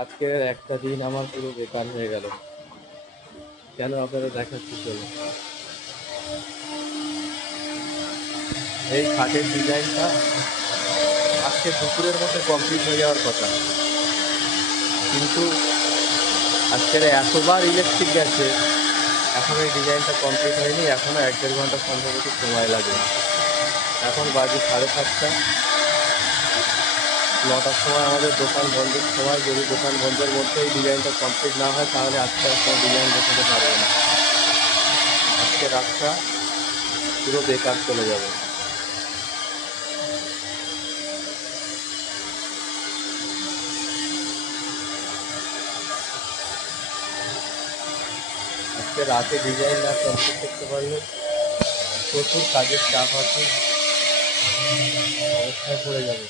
আজকের একটা দিন আমার পুরো বেকার হয়ে গেল। কেন আপনারা দেখাচ্ছি চলো। এই খাটের ডিজাইনটা আজকে দুপুরের মধ্যে কমপ্লিট হয়ে যাওয়ার কথা, কিন্তু আজকের এতবার ইলেকট্রিক গেছে, এখন এই ডিজাইনটা কমপ্লিট হয়নি। এখনো 1-1.5 ঘন্টা সম্ভবত সময় লাগবে। এখন বাজে 7:30। 9টার সময় আমাদের দোকান বন্ধের সময়, যদি দোকান বন্ধের মধ্যে এই ডিজাইনটা কমপ্লিট না হয় তাহলে আজকে আর কোনো ডিজাইন দেখাতে পারবো না। আজকে রাতটা পুরো বেকার চলে যাবে। আজকে রাতে ডিজাইন না কমপ্লিট করতে পারলে প্রচুর কাজের চাপ আছে, অবস্থায় পড়ে যাবে।